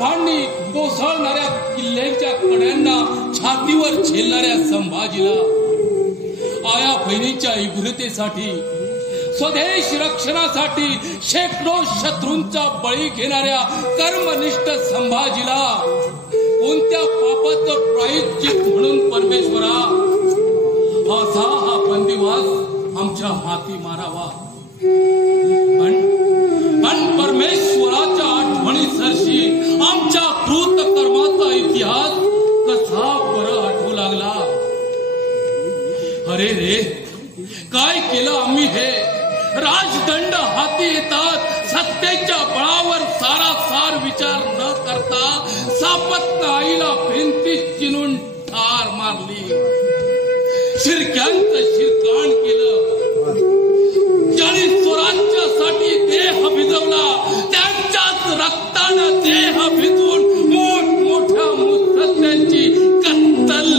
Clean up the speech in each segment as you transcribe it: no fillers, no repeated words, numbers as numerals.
तोफांनी कोसळणाऱ्या किल्ल्यांच्या कड्यांना छातीवर झेलणाऱ्या संभाजीला, आया बहिणीच्या इग्रतेसाठी, स्वदेश रक्षणासाठी शेकडो शत्रूंचा बळी घेणाऱ्या कर्मनिष्ठ संभाजीला कोणत्या पापाचं प्रायश्चित म्हणून परमेश्वरा असा हा बंदिवास आमच्या हाती मारावा? पण परमेश्वराच्या आठवणी सरशी आमच्या कृत कर्माचा इतिहास कसा बरं आठवू लागला? अरे रे, काय केलं आम्ही हे? राजदंड हाती येतात सत्तेच्या बळावर सारासार विचार न करता सापत्न आईला भिंतीत चिनून ठार मारली, शिरक्यांचं शिरकाण केलं, ज्यांनी स्वराज्यासाठी देह भिजवला त्यांच्याच रक्तानं देह भिजवून मोठमोठ्या मुत्सद्द्यांची कत्तल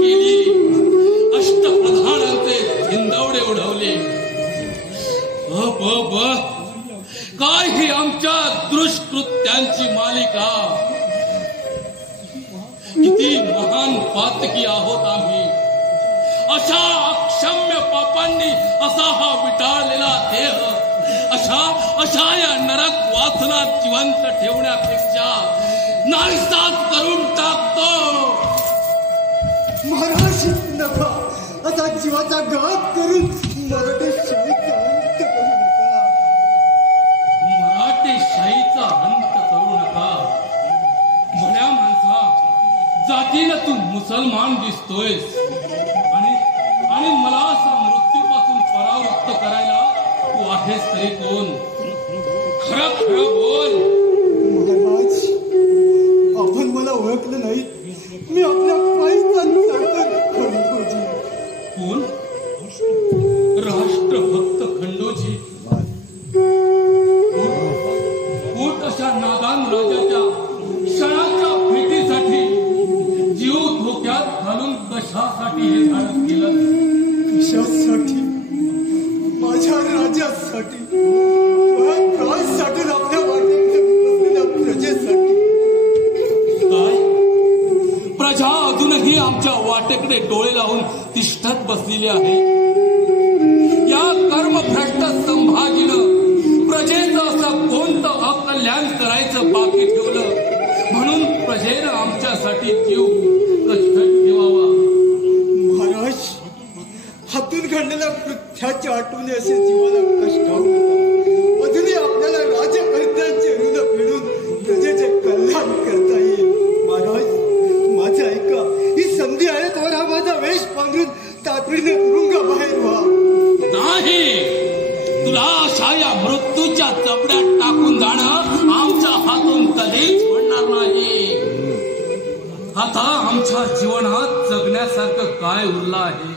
केली, अष्टप्रधानांचे हिंदवडे उडवले. काय ही आमच्या दुष्कृत्यांची मालिका? किती महान पातकी आहोत आम्ही. अशा अक्षम्य पापांनी असा हा विटाळलेला देह अशा या नरक वासना जिवंत ठेवण्यापेक्षा नाईसात करून टाकतो. महाराज नका, असा जीवाचा घात करून मराठेशाहीचा अंत करू नका. मराठेशाहीचा अंत करू नका. भल्या माणसा, जातीनं तू मुसलमान दिसतोयस आणि मला असा मृत्यूपासून परावृत्त करायला तू आहेस तरी कोण? खरं खरं बोल. महाराज, आपण मला ओळखलं नाही. मी आपल्या पायीचा खंडोजी. कोण? राष्ट्रभक्त खंडोजी? कोट अशा नादान राजाच्या क्षणाच्या भेटीसाठी जीव धोक्यात घालून कशासाठी हे धाडस केलं? कशासाठी? माझ्या राजासाठी, काळसाठी, आपल्या वाटेकडे बसलेल्या प्रजेसाठी. काय? प्रजा अजूनही आमच्या वाटेकडे डोळे लावून तिष्ठत बसलेली आहे. या कर्मभ्रष्ट संभाजीनं प्रजेचं असं कोणतं अकल्याण करायचं बाकी ठेवलं म्हणून प्रजेनं आमच्यासाठी जीव कष्ट ठेवावा? महाराज, हातून घडलेल्या कृत्याची आठवणी असे जीवाला कष्ट होतात. अजूनही आपल्याला राजकर्त्यांचे ऋण फेडून प्रजेचे कल्याण करता येईल. महाराज, माझं ऐका. ही संधी आहे तर हा माझा वेश पांघरून तातडीने तुरुंगाबाहेर व्हा. नाही, तुला अशा या मृत्यूच्या चपड्यात टाकून जाणं आमच्या हातून कधीच होणार नाही. आता आमच्या जीवनात जगण्यासारखं काय उरलं आहे?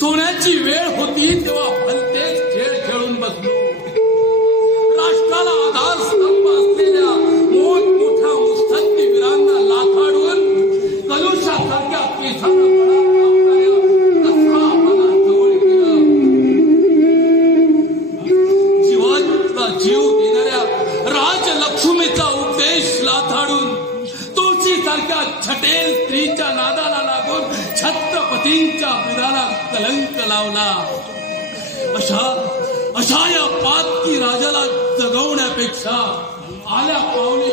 सोन्याची वेळ होती तेव्हा भलतेच खेळ खेळून बसलो. राष्ट्राला आधारस्तंभ असलेल्या मोठमोठ्या मुत्सद्दी वीरांना लाथाडून कलुषासारख्या केसानं कसा मला जवळ केलं. जीवाचा जीव देणाऱ्या राजलक्ष्मीचा उपदेश लाथाडून तुळशीसारख्या छटेल स्त्रीच्या नादाला लागून छत्रपतींच्या बिराला कलंक लावला. अशा या पातकी राजाला जगवण्यापेक्षा आल्या पावली